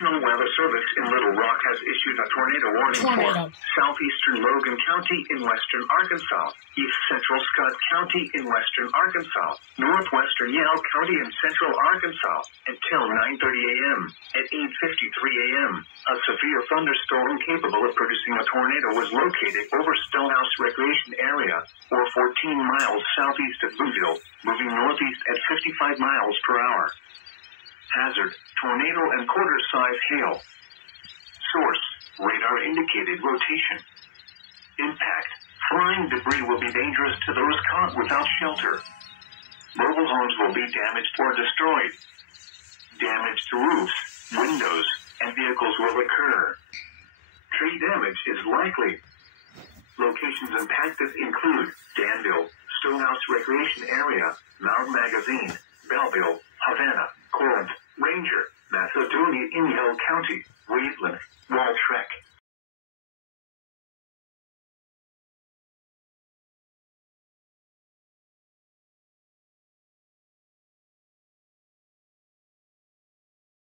National Weather Service in Little Rock has issued a tornado warning for southeastern Logan County in western Arkansas, east central Scott County in western Arkansas, northwestern Yale County in central Arkansas, until 9:30 a.m. At 8:53 a.m., a severe thunderstorm capable of producing a tornado was located over Stonehouse Recreation Area, or 14 miles southeast of Boonville, moving northeast at 55 miles per hour. Hazard, tornado and quarter-size hail. Source, radar indicated rotation. Impact, flying debris will be dangerous to those caught without shelter. Mobile homes will be damaged or destroyed. Damage to roofs, windows, and vehicles will occur. Tree damage is likely. Locations impacted include Danville, Stonehouse Recreation Area, Mount Magazine, Belleville, Havana, Corinth, Ranger, Macedonia in Yale County, Waveland, Waltrek,